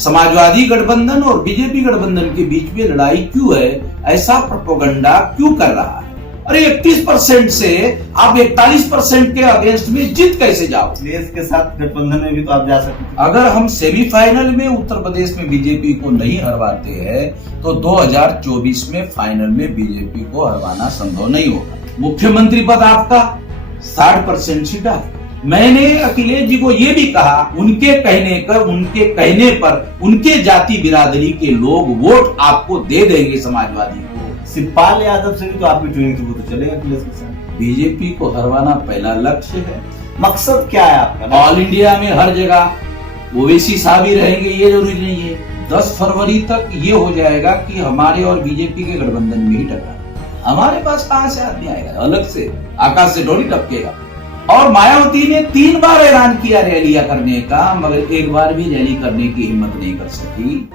समाजवादी गठबंधन और बीजेपी गठबंधन के बीच में लड़ाई क्यों है, ऐसा प्रोपेगेंडा क्यों कर रहा है? अरे 31% से आप 41% के अगेंस्ट में जीत कैसे जाओ? देश के साथ गठबंधन में भी तो आप जा सकते हैं। अगर हम सेमीफाइनल में उत्तर प्रदेश में बीजेपी को नहीं हरवाते हैं तो 2024 में फाइनल में बीजेपी को हरवाना संभव नहीं होगा। मुख्यमंत्री पद आपका 60% सीटा। मैंने अखिलेश जी को ये भी कहा, उनके कहने पर उनके जाति बिरादरी के लोग वोट आपको दे देंगे समाजवादी को। शिवपाल यादव से भी तो आपकी ट्रेनिंग थी, वो तो चलेगा अखिलेश के साथ। बीजेपी को हरवाना पहला लक्ष्य है। मकसद क्या है आपका? ऑल इंडिया में हर जगह ओवैसी साहब ही रहेंगे ये जरूरी नहीं है। 10 फरवरी तक ये हो जाएगा कि हमारे और बीजेपी के गठबंधन में ही टक्कर। हमारे पास कहां से आदमी आएगा? अलग से आकाश से थोड़ी टपकेगा। और मायावती ने 3 बार ऐलान किया रैलियां करने का, मगर एक बार भी रैली करने की हिम्मत नहीं कर सकी।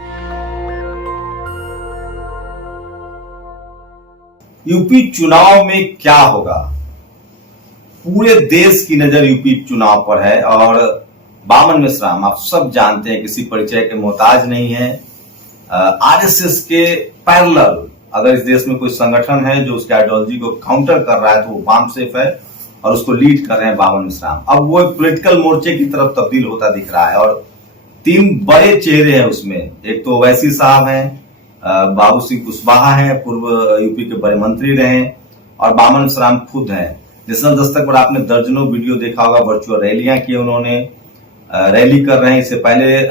यूपी चुनाव में क्या होगा? पूरे देश की नजर यूपी चुनाव पर है और बामन मिश्राम आप सब जानते हैं, किसी परिचय के मोहताज नहीं है। आरएसएस के पैरेलल अगर इस देश में कोई संगठन है जो उसके आइडियोलॉजी को काउंटर कर रहा है तो वो वाम सेफ है और उसको लीड कर रहे हैं बामन मिश्राम। अब वो एक पॉलिटिकल मोर्चे की तरफ तब्दील होता दिख रहा है और 3 बड़े चेहरे हैं उसमें। एक तो ओवैसी साहब हैं, बाबू सिंह कुशवाहा हैं, पूर्व यूपी के बड़े मंत्री रहे, और बामन मिश्राम खुद हैं। नेशनल दस्तक पर आपने दर्जनों वीडियो देखा होगा, वर्चुअल रैलियां की उन्होंने, रैली कर रहे हैं। इससे पहले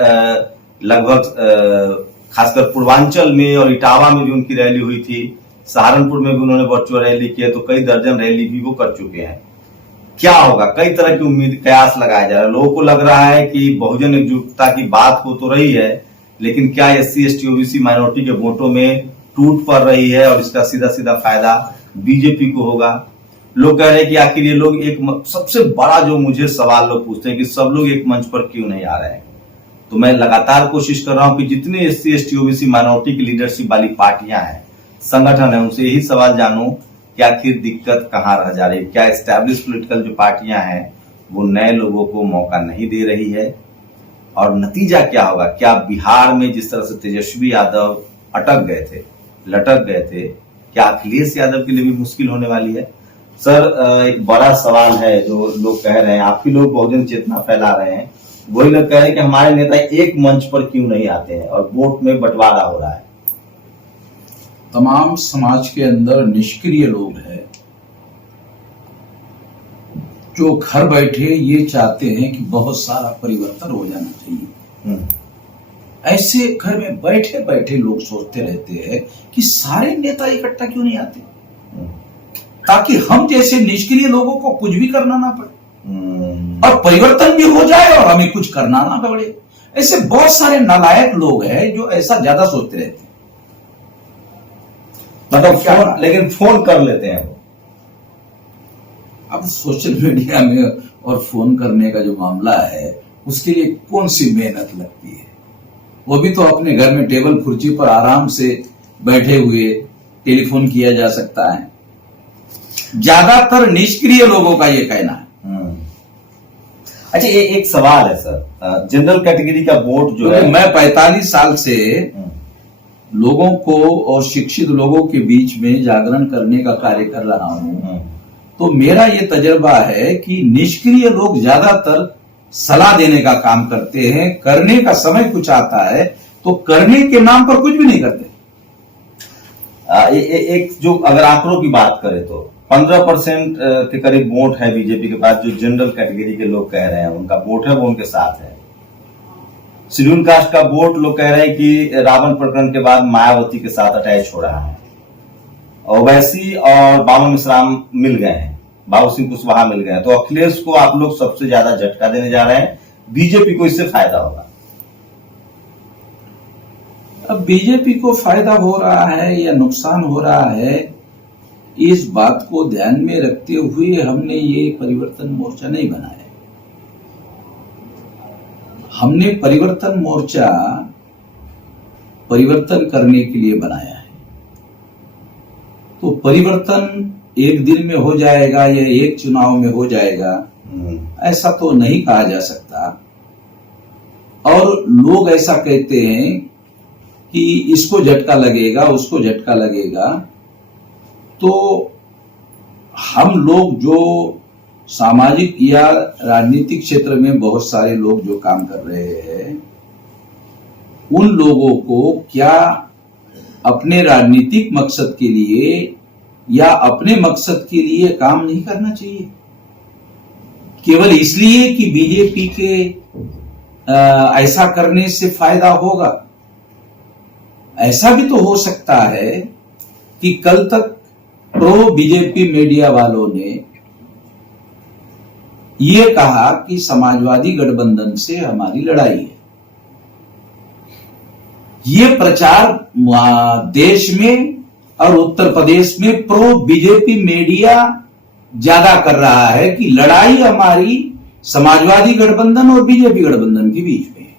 लगभग खासकर पूर्वांचल में और इटावा में भी उनकी रैली हुई थी, सहारनपुर में भी उन्होंने वर्चुअल रैली की है, तो कई दर्जन रैली भी वो कर चुके हैं। क्या होगा? कई तरह की उम्मीद कयास लगाया जा रहा है। लोगों को लग रहा है कि बहुजन एकजुटता की बात हो तो रही है, लेकिन क्या एससी एसटी ओबीसी माइनॉरिटी के वोटों में टूट पड़ रही है और इसका सीधा सीधा फायदा बीजेपी को होगा? लोग कह रहे हैं कि आखिर ये लोग सबसे बड़ा जो मुझे सवाल लोग पूछते हैं कि सब लोग एक मंच पर क्यों नहीं आ रहे हैं। तो मैं लगातार कोशिश कर रहा हूं कि जितने एससी एसटी ओबीसी माइनॉरिटी की लीडरशिप वाली पार्टियां हैं, संगठन है, उनसे यही सवाल जानूं कि आखिर दिक्कत कहां रह जा रही है। क्या एस्टैब्लिश पॉलिटिकल जो पार्टियां हैं वो नए लोगों को मौका नहीं दे रही है, और नतीजा क्या होगा? क्या बिहार में जिस तरह से तेजस्वी यादव अटक गए थे, लटक गए थे, क्या अखिलेश यादव के लिए भी मुश्किल होने वाली है? सर, एक बड़ा सवाल है जो लोग कह रहे हैं, आपके लोग बहुजन चेतना फैला रहे हैं, वही लोग कह रहे हैं कि हमारे नेता एक मंच पर क्यों नहीं आते हैं और वोट में बंटवारा हो रहा है। तमाम समाज के अंदर निष्क्रिय लोग हैं जो घर बैठे ये चाहते हैं कि बहुत सारा परिवर्तन हो जाना चाहिए। ऐसे घर में बैठे बैठे लोग सोचते रहते हैं कि सारे नेता इकट्ठा क्यों नहीं आते, ताकि हम जैसे निष्क्रिय लोगों को कुछ भी करना ना पड़े और परिवर्तन भी हो जाए और हमें कुछ करना ना पड़े। ऐसे बहुत सारे नालायक लोग हैं जो ऐसा ज्यादा सोचते रहते हैं। मतलब लेकिन फोन कर लेते हैं। अब सोशल मीडिया में और फोन करने का जो मामला है उसके लिए कौन सी मेहनत लगती है? वो भी तो अपने घर में टेबल कुर्सी पर आराम से बैठे हुए टेलीफोन किया जा सकता है। ज्यादातर निष्क्रिय लोगों का ये कहना है। अच्छा, ये एक सवाल है सर, जनरल कैटेगरी का वोट जो है, मैं 45 साल से लोगों को और शिक्षित लोगों के बीच में जागरण करने का कार्य कर रहा हूं, तो मेरा ये तजर्बा है कि निष्क्रिय लोग ज्यादातर सलाह देने का काम करते हैं। करने का समय कुछ आता है तो करने के नाम पर कुछ भी नहीं करते। एक जो अगर आंकड़ों की बात करें तो 15% के करीब वोट है बीजेपी के पास, जो जनरल कैटेगरी के लोग कह रहे हैं उनका वोट है वो उनके साथ है। शेड्यूल कास्ट का वोट लोग कह रहे हैं कि रावण प्रकरण के बाद मायावती के साथ अटैच हो रहा है। ओवैसी और बामन मिश्राम मिल गए हैं, बाबू सिंह कुशवाहा मिल गए हैं, तो अखिलेश को आप लोग सबसे ज्यादा झटका देने जा रहे हैं, बीजेपी को इससे फायदा होगा। अब बीजेपी को फायदा हो रहा है या नुकसान हो रहा है, इस बात को ध्यान में रखते हुए हमने ये परिवर्तन मोर्चा नहीं बनाया। हमने परिवर्तन मोर्चा परिवर्तन करने के लिए बनाया है। तो परिवर्तन एक दिन में हो जाएगा या एक चुनाव में हो जाएगा, ऐसा तो नहीं कहा जा सकता। और लोग ऐसा कहते हैं कि इसको झटका लगेगा, उसको झटका लगेगा। तो हम लोग जो सामाजिक या राजनीतिक क्षेत्र में बहुत सारे लोग जो काम कर रहे हैं, उन लोगों को क्या अपने राजनीतिक मकसद के लिए या अपने मकसद के लिए काम नहीं करना चाहिए? केवल इसलिए कि बीजेपी के ऐसा करने से फायदा होगा? ऐसा भी तो हो सकता है कि कल तक प्रो बीजेपी मीडिया वालों ने ये कहा कि समाजवादी गठबंधन से हमारी लड़ाई है। ये प्रचार देश में और उत्तर प्रदेश में प्रो बीजेपी मीडिया ज्यादा कर रहा है कि लड़ाई हमारी समाजवादी गठबंधन और बीजेपी गठबंधन के बीच में है।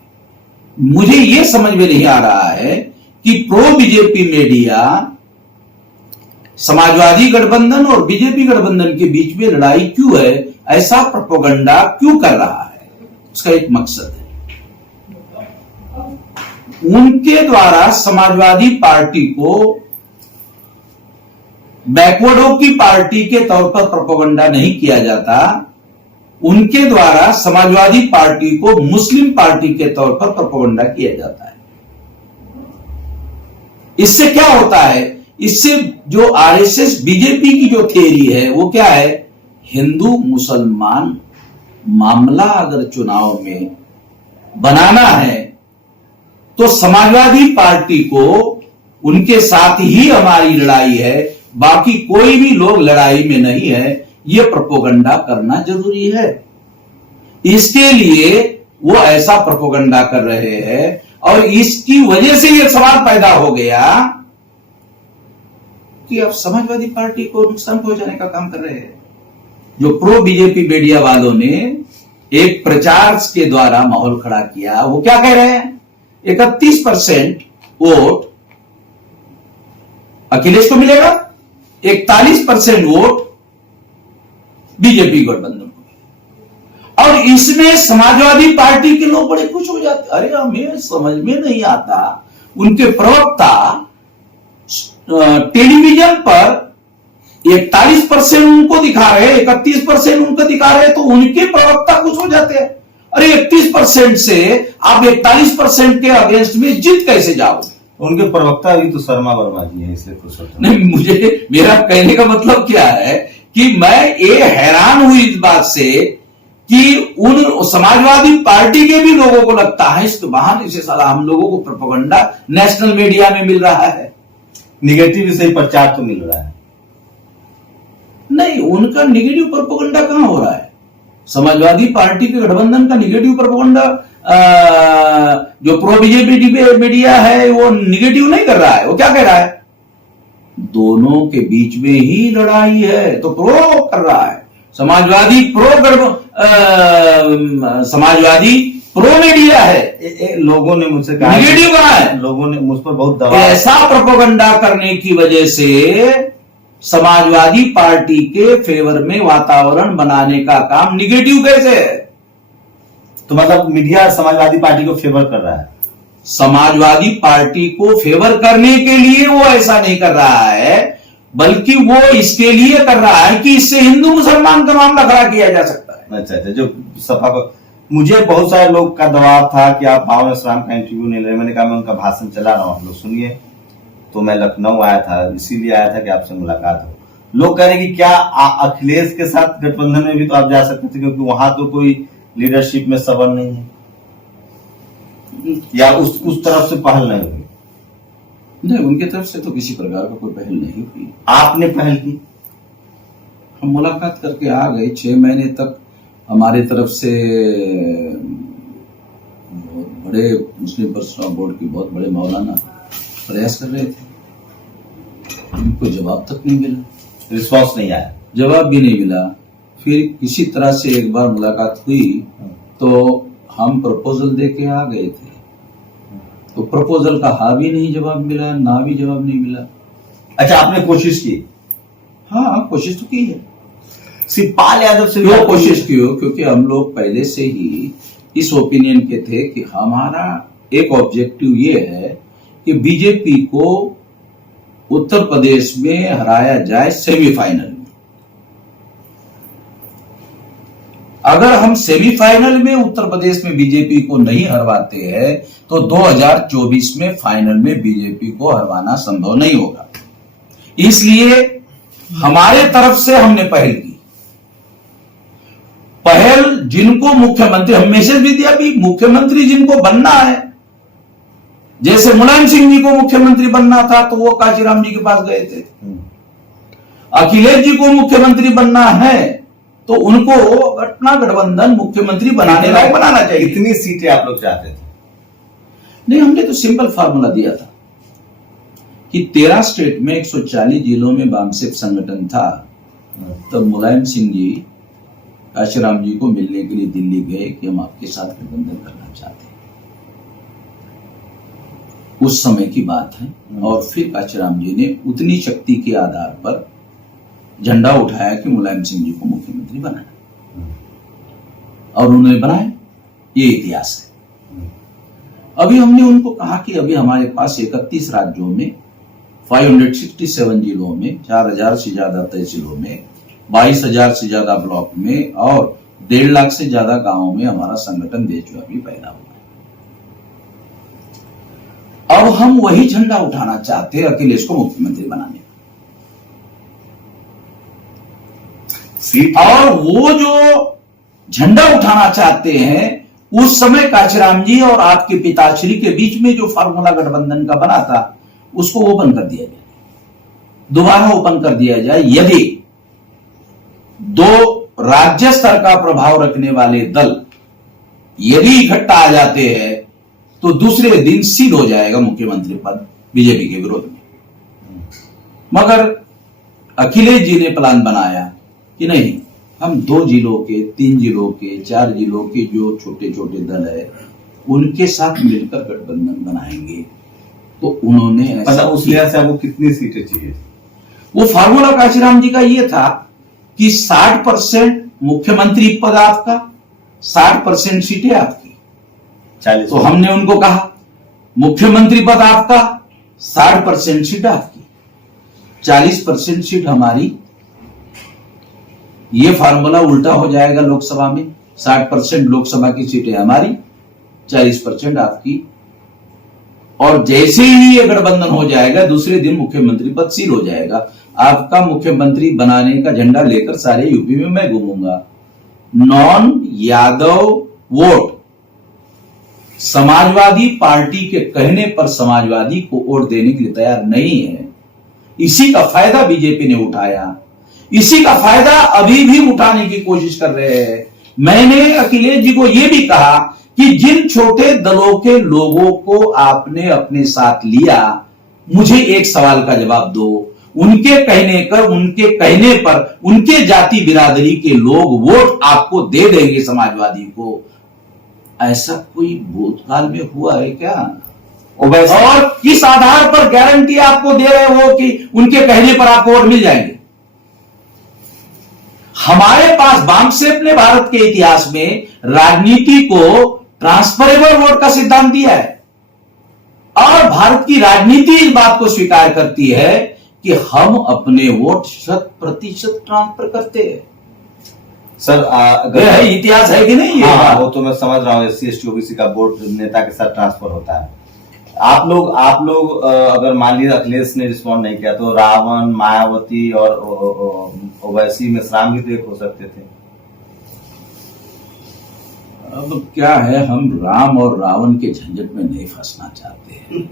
मुझे यह समझ में नहीं आ रहा है कि प्रो बीजेपी मीडिया समाजवादी गठबंधन और बीजेपी गठबंधन के बीच में लड़ाई क्यों है, ऐसा प्रोपेगेंडा क्यों कर रहा है? उसका एक मकसद है। उनके द्वारा समाजवादी पार्टी को बैकवर्डों की पार्टी के तौर पर प्रोपेगेंडा नहीं किया जाता, उनके द्वारा समाजवादी पार्टी को मुस्लिम पार्टी के तौर पर प्रोपेगेंडा किया जाता है। इससे क्या होता है? इससे जो आरएसएस बीजेपी की जो थ्योरी है वो क्या है? हिंदू मुसलमान मामला अगर चुनाव में बनाना है तो समाजवादी पार्टी को उनके साथ ही हमारी लड़ाई है, बाकी कोई भी लोग लड़ाई में नहीं है, ये प्रोपेगेंडा करना जरूरी है। इसके लिए वो ऐसा प्रोपेगेंडा कर रहे हैं और इसकी वजह से ये सवाल पैदा हो गया कि अब समाजवादी पार्टी को नुकसान पहुंचाने का काम कर रहे हैं। जो प्रो बीजेपी मीडिया वालों ने एक प्रचार के द्वारा माहौल खड़ा किया, वो क्या कह रहे हैं? 31% वोट अखिलेश को मिलेगा, 41% वोट बीजेपी गठबंधन को। और इसमें समाजवादी पार्टी के लोग बड़े खुश हो जाते। अरे हमें समझ में नहीं आता, उनके प्रवक्ता टेलीविजन पर 41% उनको दिखा रहे, 31% उनको दिखा रहे, तो उनके प्रवक्ता खुश हो जाते हैं। अरे 31% से आप 41% के अगेंस्ट में जीत कैसे जाओगे? उनके प्रवक्ता भी तो शर्मा वर्मा जी हैं, इसलिए खुश होता नहीं, मुझे मेरा कहने का मतलब क्या है कि मैं ये हैरान हुई इस बात से कि उन समाजवादी पार्टी के भी लोगों को लगता है इसके बहाने से साला हम लोगों को प्रोपेगेंडा नेशनल मीडिया में मिल रहा है, निगेटिव सही प्रचार तो मिल रहा है। नहीं, उनका निगेटिव प्रोपेगेंडा कहां हो रहा है? समाजवादी पार्टी के गठबंधन का निगेटिव प्रोपेगेंडा जो प्रो बीजेपी मीडिया है वो निगेटिव नहीं कर रहा है। वो क्या कह रहा है? दोनों के बीच में ही लड़ाई है, तो प्रो कर रहा है। समाजवादी प्रो मीडिया है। लोगों ने मुझसे कहा, निगेटिव कहा है, लोगों ने मुझ पर बहुत दबाव, ऐसा प्रोपेगेंडा करने की वजह से समाजवादी पार्टी के फेवर में वातावरण बनाने का काम निगेटिव कैसे है? तो मतलब मीडिया समाजवादी पार्टी को फेवर कर रहा है। समाजवादी पार्टी को फेवर करने के लिए वो ऐसा नहीं कर रहा है, बल्कि वो इसके लिए कर रहा है कि इससे हिंदू मुसलमान का मामला खड़ा किया जा सकता है। अच्छा, जो सपा को, मुझे बहुत सारे लोग का दबाव था कि आप भाव इस्लाम का इंटरव्यू नहीं ले रहे। मैंने कहा मैं उनका भाषण चला रहा हूं, आप लोग सुनिए। तो मैं लखनऊ आया था, इसीलिए आया था कि आपसे मुलाकात हो। लोग कह रहे कि क्या अखिलेश के साथ गठबंधन में भी तो आप जा सकते थे, क्योंकि वहां तो कोई लीडरशिप में सबल नहीं है, या उस तरफ से पहल नहीं हुई? नहीं, उनके तरफ से तो किसी प्रकार का कोई पहल नहीं हुई। आपने पहल की? हम मुलाकात करके आ गए। 6 महीने तक हमारे तरफ से बड़े मुस्लिम पर्सनल बोर्ड के बहुत बड़े मौलाना प्रयास कर रहे थे, उनको जवाब तक नहीं मिला, रिस्पॉन्स नहीं आया, जवाब भी नहीं मिला। फिर किसी तरह से एक बार मुलाकात हुई तो हम प्रपोजल दे के आ गए थे, तो प्रपोजल का हाँ भी नहीं जवाब मिला, ना भी जवाब नहीं मिला। अच्छा, आपने कोशिश की? हाँ, कोशिश तो की है। शिवपाल यादव से क्यों कोशिश की हो? क्योंकि हम लोग पहले से ही इस ओपिनियन के थे कि हमारा एक ऑब्जेक्टिव ये है कि बीजेपी को उत्तर प्रदेश में हराया जाए सेमीफाइनल में। अगर हम सेमीफाइनल में उत्तर प्रदेश में बीजेपी को नहीं हरवाते हैं तो 2024 में फाइनल में बीजेपी को हरवाना संभव नहीं होगा। इसलिए हमारे तरफ से हमने पहल जिनको मुख्यमंत्री, हम मैसेज भी दिया भी मुख्यमंत्री जिनको बनना है, जैसे मुलायम सिंह जी को मुख्यमंत्री बनना था तो वो काशीराम जी के पास गए थे। अखिलेश जी को मुख्यमंत्री बनना है तो उनको घटना गठबंधन मुख्यमंत्री बनाने लायक बनाना चाहिए। कितनी सीटें आप लोग चाहते थे? नहीं, हमने तो सिंपल फार्मूला दिया था कि 13 स्टेट में 140 जिलों में वामसेप संगठन था। तब मुलायम सिंह जी काशीराम जी को मिलने के लिए दिल्ली गए कि हम आपके साथ गठबंधन करना चाहते हैं। उस समय की बात है। और फिर काशीराम जी ने उतनी शक्ति के आधार पर झंडा उठाया कि मुलायम सिंह जी को मुख्यमंत्री बनाना, और उन्होंने बनाया। ये इतिहास है। अभी हमने उनको कहा कि अभी हमारे पास 31 राज्यों में 567 जिलों में 4000 से ज्यादा तहसीलों में 22,000 से ज्यादा ब्लॉक में और 1.5 लाख से ज्यादा गांवों में हमारा संगठन देशव्यापी पैदा हुआ है। अब हम वही झंडा उठाना चाहते हैं अखिलेश को मुख्यमंत्री बनाने। और वो जो झंडा उठाना चाहते हैं, उस समय काशीराम जी और आपके पिताश्री के बीच में जो फार्मूला गठबंधन का बना था उसको ओपन कर दिया जाए, दोबारा ओपन कर दिया जाए। यदि 2 राज्य स्तर का प्रभाव रखने वाले दल यदि इकट्ठा आ जाते हैं तो दूसरे दिन सील हो जाएगा मुख्यमंत्री पद बीजेपी के विरोध में। मगर अखिलेश जी ने प्लान बनाया कि नहीं, हम 2 जिलों के, 3 जिलों के, 4 जिलों के जो छोटे छोटे दल है उनके साथ मिलकर गठबंधन बनाएंगे। तो उन्होंने ऐसा, उस लिहाज से आपको कितनी सीटें चाहिए? वो फार्मूला काशीराम जी का ये था कि 60% मुख्यमंत्री पद आपका, 60% सीटें आपकी। 40। तो हमने उनको कहा मुख्यमंत्री पद आपका, 60% सीट आपकी, 40% सीट हमारी। ये फार्मूला उल्टा हो जाएगा लोकसभा में। 60% लोकसभा की सीटें हमारी, 40% आपकी। और जैसे ही ये गठबंधन हो जाएगा दूसरे दिन मुख्यमंत्री पद सील हो जाएगा। आपका मुख्यमंत्री बनाने का झंडा लेकर सारे यूपी में मैं घूमूंगा। Non Yadav vote Samajwadi party के कहने पर समाजवादी को वोट देने के लिए तैयार नहीं है। इसी का फायदा बीजेपी ने उठाया, इसी का फायदा अभी भी उठाने की कोशिश कर रहे हैं। मैंने अखिलेश जी को यह भी कहा कि जिन छोटे दलों के लोगों को आपने अपने साथ लिया, मुझे एक सवाल का जवाब दो। उनके कहने पर उनके जाति बिरादरी के लोग वोट आपको दे देंगे समाजवादी को। ऐसा कोई भूतकाल में हुआ है क्या? और किस आधार पर गारंटी आपको दे रहे हो कि उनके कहने पर आपको वोट मिल जाएंगे? हमारे पास वामसेप ने भारत के इतिहास में राजनीति को ट्रांसफरेबल वोट का सिद्धांत दिया है, और भारत की राजनीति इस बात को स्वीकार करती है कि हम अपने वोट 100% ट्रांसफर करते हैं। सर अगर इतिहास है कि नहीं? हाँ, वो तो मैं समझ रहा हूँ। SC ST OBC का वोट नेता के साथ ट्रांसफर होता है। आप लोग अगर मान लीजिए अखिलेश ने रिस्पॉन्ड नहीं किया तो रावण, मायावती और ओवैसी में राम भी तो एक हो सकते थे। अब क्या है, हम राम और रावण के झंझट में नहीं फंसना चाहते हैं।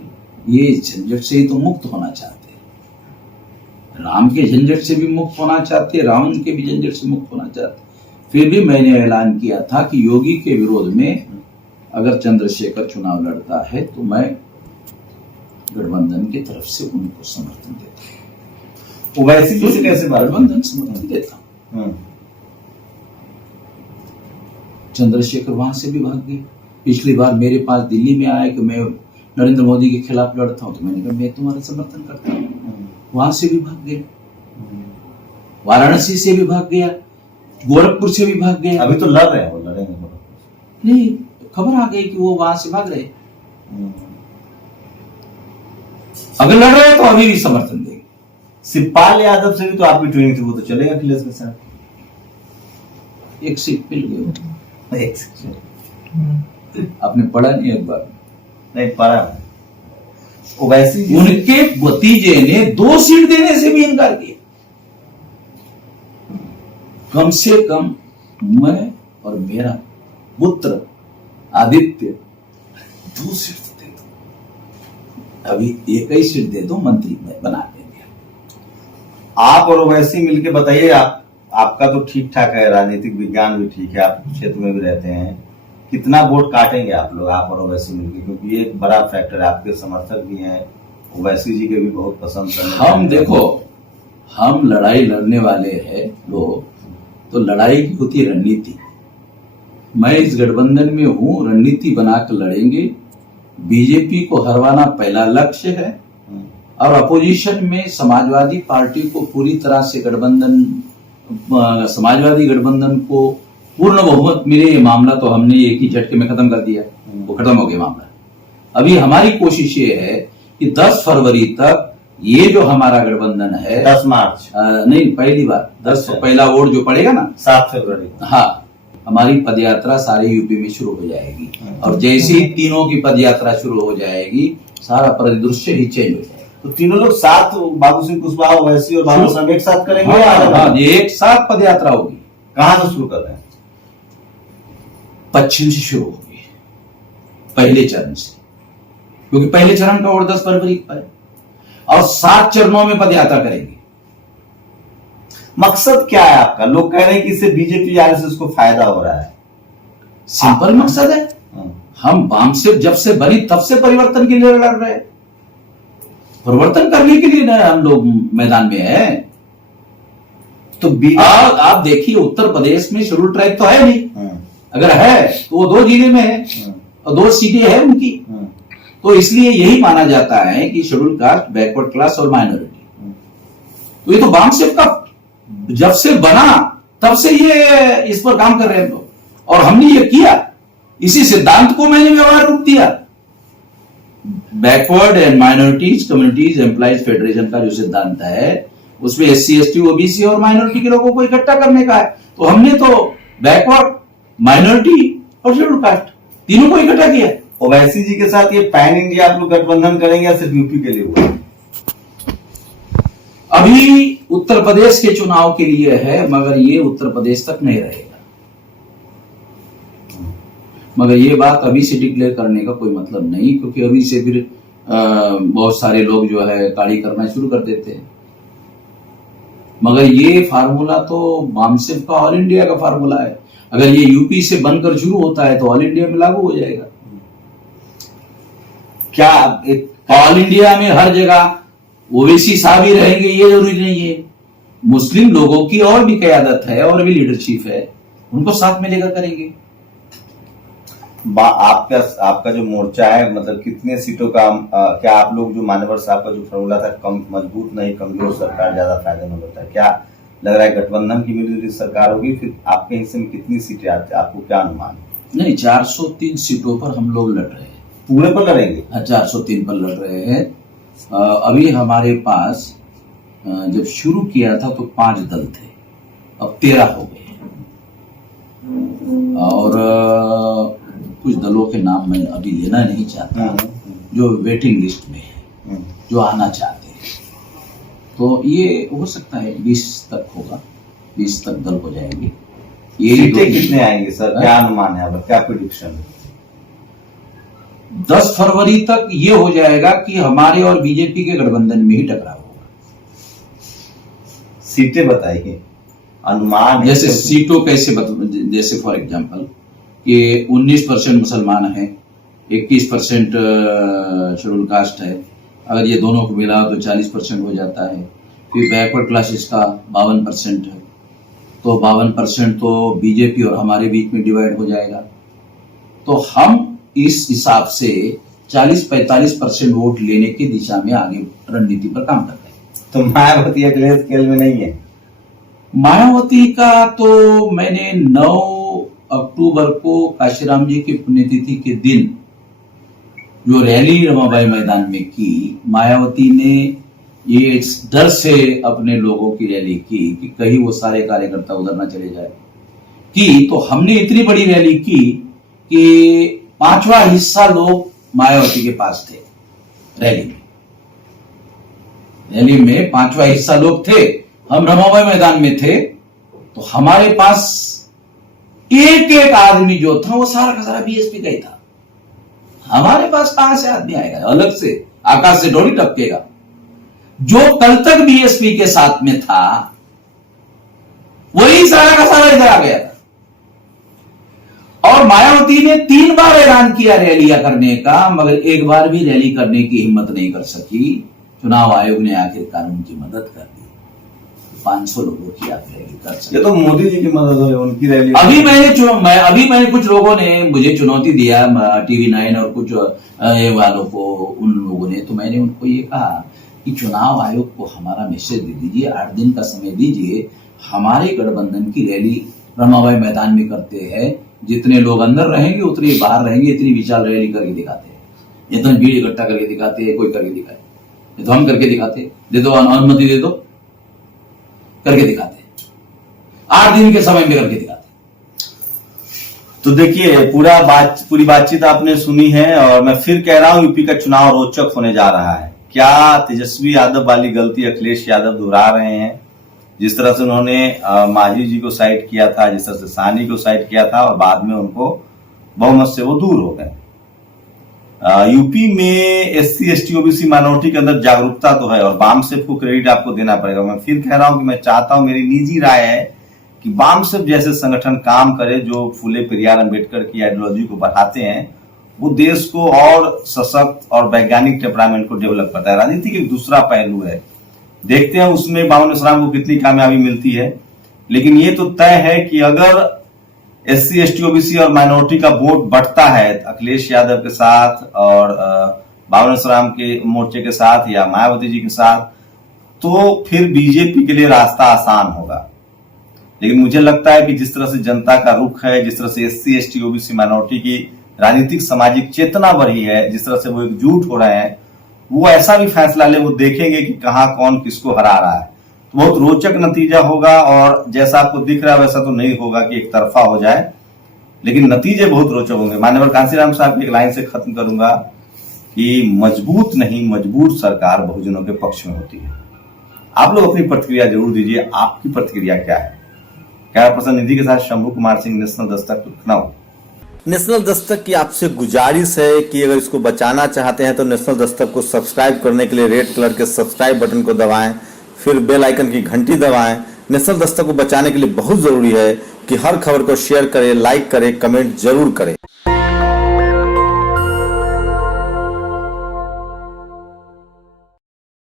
ये झंझट से ही तो मुक्त होना चाहते हैं। राम के झंझट से भी मुक्त होना चाहते हैं, रावण के भी झंझट से मुक्त होना चाहते हैं। फिर भी मैंने ऐलान किया था कि योगी के विरोध में अगर चंद्रशेखर चुनाव लड़ता है तो मैं गठबंधन की तरफ से उनको समर्थन देता हूं। ओवैसी जी से कैसे गठबंधन समर्थन देता हूं। चंद्रशेखर वहां से भी भाग गए। पिछली बार मेरे पास दिल्ली में आया कि मैं नरेंद्र मोदी के खिलाफ लड़ता हूं, तो मैंने कहा मैं तुम्हारा समर्थन करता हूं। वहां से भी भाग गए, वाराणसी से भी भाग गया, गोरखपुर से भी भाग गया। अभी तो लड़ रहे हैं, वो लड़ेंगे नहीं, खबर आ गई कि वो वहां से भाग रहे। अगर लड़ रहे हैं तो अभी भी समर्थन देंगे। शिवपाल यादव से भी तो आपकी ट्रेनिंग थी, वो तो चलेगा अखिलेश के साथ। एक सीट मिल गई, एक सेकंड। आपने पढ़ा नहीं एक बार? नहीं पढ़ा। ओवैसी जी उनके भतीजे ने 2 सीट देने से भी इनकार किया। कम से कम मैं और मेरा पुत्र आदित्य 2 सीट दे दो, अभी एक ही सीट दे दो, मंत्री में बना देंगे। आप और ओवैसी मिलके बताइए, आपका तो ठीक ठाक है, राजनीतिक विज्ञान भी ठीक है, आप क्षेत्र में भी रहते हैं, कितना वोट काटेंगे आप लोग, आप और ओवैसी मिलके? क्योंकि ये एक बड़ा फैक्टर है, आपके समर्थक भी हैं, ओवैसी जी के भी बहुत पसंद करने। हम देखो, हम लड़ाई लड़ने वाले हैं लोग, तो लड़ाई की होती है रणनीति। मैं इस गठबंधन में हूं, रणनीति बनाकर लड़ेंगे। बीजेपी को हरवाना पहला लक्ष्य है, और अपोजिशन में समाजवादी पार्टी को पूरी तरह से समाजवादी गठबंधन को पूर्ण बहुमत मिले, ये मामला तो हमने एक ही झटके में खत्म कर दिया, वो खत्म हो गया मामला। अभी हमारी कोशिश ये है कि 10 फरवरी तक ये जो हमारा गठबंधन है, 10 मार्च नहीं, पहली बार 10 पहला वोट जो पड़ेगा ना 7 फरवरी, हाँ, हमारी पदयात्रा सारे यूपी में शुरू हो जाएगी। और जैसे ही तीनों की पदयात्रा शुरू हो जाएगी, सारा परिदृश्य ही चेंज हो जाएगा। तो तीनों लोग साथ, बाबू सिंह कुशवाहा, ओवैसी और बाबू साहब एक साथ करेंगे? हाँ, ये एक साथ पदयात्रा होगी। कहां से शुरू कर रहे हैं? पश्चिम से शुरू होगी, पहले चरण से, क्योंकि पहले चरण का वोट 10 फरवरी पर है, और 7 चरणों में पदयात्रा करेंगे। मकसद क्या है आपका? लोग कह रहे हैं कि इससे बीजेपी आरएसएस को फायदा हो रहा है। सिंपल मकसद है, हम वाम से जब से बनी तब से परिवर्तन के लिए लड़ रहे हैं, परिवर्तन करने के लिए हम लोग मैदान में हैं। तो आप देखिए, उत्तर प्रदेश में शेड्यूल ट्राइब तो है नहीं, अगर है तो वो 2 जिले में है और 2 सीटें हैं उनकी। तो इसलिए यही माना जाता है कि शेड्यूल कास्ट, बैकवर्ड क्लास और माइनॉरिटी, तो ये तो वाम सेफ का जब से बना तब से ये इस पर काम कर रहे हैं लोग, और हमने ये किया, इसी सिद्धांत को मैंने व्यवहार रूप दिया। Backward and minorities communities employees federation का जो सिद्धांत है, उसमें SC ST OBC और माइनॉरिटी के लोगों को इकट्ठा करने का है। तो हमने तो बैकवर्ड, माइनॉरिटी और शेड्यूल कास्ट तीनों को इकट्ठा किया। ओवैसी जी के साथ ये पैन इंडिया आप लोग गठबंधन करेंगे या सिर्फ यूपी के लिए हुआ? अभी उत्तर प्रदेश के चुनाव के लिए है, मगर ये उत्तर प्रदेश तक नहीं रहेगा। मगर ये बात अभी से डिक्लेयर करने का कोई मतलब नहीं, क्योंकि अभी से फिर बहुत सारे लोग जो है गाड़ी करना शुरू कर देते हैं। मगर ये फार्मूला तो वामसेफ का ऑल इंडिया का फार्मूला है। अगर ये यूपी से बनकर शुरू होता है तो ऑल इंडिया में लागू हो जाएगा। क्या ऑल इंडिया में हर जगह ओवैसी साहब ही रहेंगे ये जरूरी नहीं है। मुस्लिम लोगों की और भी क़यादत है और भी लीडरशिप है, उनको साथ में लेकर करेंगे। आपका जो मोर्चा है, मतलब कितने सीटों का, क्या आप लोग जो मान्यवर साहब का जो फॉर्मूला था, कम मजबूत नहीं कमजोर सरकार ज्यादा फायदेमंद होता है, क्या लग रहा है गठबंधन की मिली सरकार होगी? फिर आपके हिस्से में कितनी सीटें आती है, आपको क्या अनुमान? नहीं, 403 सीटों पर हम लोग लड़ रहे हैं। पूरे पर लड़ेंगे? 403 पर लड़ रहे हैं। अभी हमारे पास जब शुरू किया था तो 5 दल थे, अब 13 हो गए, और कुछ दलों के नाम मैं अभी लेना नहीं चाहता, जो वेटिंग लिस्ट में है, जो आना चाहते हैं। तो ये हो सकता है 20 तक होगा, 20 तक दल हो जाएंगे। ये सीटें कितने आएंगे सर, क्या अनुमान है, क्या प्रेडिक्शन है? 10 फरवरी तक ये हो जाएगा कि हमारे और बीजेपी के गठबंधन में ही टकराव होगा। सीटें बताइए, अनुमान। जैसे सीटों कैसे जैसे फॉर एग्जांपल कि 19% मुसलमान हैं, 21% शेड्यूल कास्ट है, अगर ये दोनों को मिला तो 40% हो जाता है। फिर बैकवर्ड क्लासेस का 52% है, तो 52% तो बीजेपी और हमारे बीच में डिवाइड हो जाएगा। तो हम इस हिसाब से 40-45% वोट लेने की दिशा में आगे रणनीति पर काम कर रहे हैं। तो मायावती अखिलेश खेल में नहीं है? मायावती का तो मैंने 9 अक्टूबर को काशीराम जी की पुण्यतिथि के दिन जो रैली रमाबाई मैदान में की, मायावती ने ये इस डर से अपने लोगों की रैली की कि कहीं वो सारे कार्यकर्ता उधर ना चले जाए कि, तो हमने इतनी बड़ी रैली की कि 5वां हिस्सा लोग मायावती के पास थे। रैली में 5वां हिस्सा लोग थे, हम रमाबाई मैदान में थे, तो हमारे पास एक एक आदमी जो था वो सारा का सारा बीएसपी का ही था। हमारे पास कहां से आदमी आएगा, अलग से आकाश से थोड़ी टपकेगा। जो कल तक बीएसपी के साथ में था वही सारा का सारा इधर आ गया था। और मायावती ने 3 बार ऐलान किया रैलियां करने का, मगर एक बार भी रैली करने की हिम्मत नहीं कर सकी। चुनाव आयोग ने आखिरकार उनकी मदद कर दी, 500 लोगों की आप रैली कर सकते। ये तो मोदी जी की मदद है, उनकी रैली। अभी मैंने कुछ लोगों ने मुझे चुनौती दिया, टीवी 9 और कुछ वालों को, उन लोगों ने, तो मैंने उनको ये कहा कि चुनाव आयोग को हमारा मैसेज दे दीजिए, 8 दिन का समय दीजिए। हमारे गठबंधन की रैली रमाबाई मैदान में करते हैं, जितने लोग अंदर रहेंगे उतने बाहर रहेंगे, इतनी विशाल रैली करके दिखाते हैं, इतना भीड़ इकट्ठा करके दिखाते हैं, कोई करके दिखाए, ये तो हम करके दिखाते, दे दो अनुमति दे दो, करके दिखाते, 8 दिन के समय में करके दिखाते। तो देखिए पूरी बातचीत आपने सुनी है, और मैं फिर कह रहा हूं यूपी का चुनाव रोचक होने जा रहा है। क्या तेजस्वी यादव वाली गलती अखिलेश यादव दोहरा रहे हैं? जिस तरह से उन्होंने मांझी जी को साइड किया था, जिस तरह से साहनी को साइड किया था, और बाद में उनको बहुमत से वो दूर हो गए। यूपी में एससी एसटी ओबीसी माइनॉरिटी के अंदर जागरूकता तो है, और बामसेफ को क्रेडिट आपको देना पड़ेगा। मैं फिर कह रहा हूं कि मैं चाहता हूं, मेरी निजी राय है कि बामसेफ जैसे संगठन काम करे जो फूले पेरियार अंबेडकर की आइडियोलॉजी को बढ़ाते हैं, वो देश को और सशक्त और वैज्ञानिक टेम्परामेंट को डेवलप करता है। राजनीति का एक दूसरा पहलू है, देखते हैं उसमें बावन राम को कितनी कामयाबी मिलती है। लेकिन ये तो तय है कि अगर एससी एसटी ओबीसी और माइनॉरिटी का वोट बढ़ता है अखिलेश यादव के साथ और बावन राम के मोर्चे के साथ या मायावती जी के साथ, तो फिर बीजेपी के लिए रास्ता आसान होगा। लेकिन मुझे लगता है कि जिस तरह से जनता का रुख है, जिस तरह से एससी एसटी ओबीसी माइनॉरिटी की राजनीतिक सामाजिक चेतना बढ़ी है, जिस तरह से वो एकजुट हो रहे हैं, वो ऐसा भी फैसला ले, वो देखेंगे कि कहां कौन किसको हरा रहा है। तो बहुत रोचक नतीजा होगा, और जैसा आपको दिख रहा है वैसा तो नहीं होगा कि एक तरफा हो जाए, लेकिन नतीजे बहुत रोचक होंगे। माननीय कांसीराम साहब की एक लाइन से खत्म करूंगा कि मजबूत नहीं मजबूर सरकार बहुजनों के पक्ष में होती है। आप लोग अपनी प्रतिक्रिया जरूर दीजिए, आपकी प्रतिक्रिया क्या है? कैमरा पर्सन निधि के साथ शंभू कुमार सिंह, नेशनल दस्तक, लखनऊ। नेशनल दस्तक की आपसे गुजारिश है कि अगर इसको बचाना चाहते हैं तो नेशनल दस्तक को सब्सक्राइब करने के लिए रेड कलर के सब्सक्राइब बटन को दबाएं, फिर बेल आइकन की घंटी दबाएं। नेशनल दस्तक को बचाने के लिए बहुत जरूरी है कि हर खबर को शेयर करें, लाइक करें, कमेंट जरूर करें।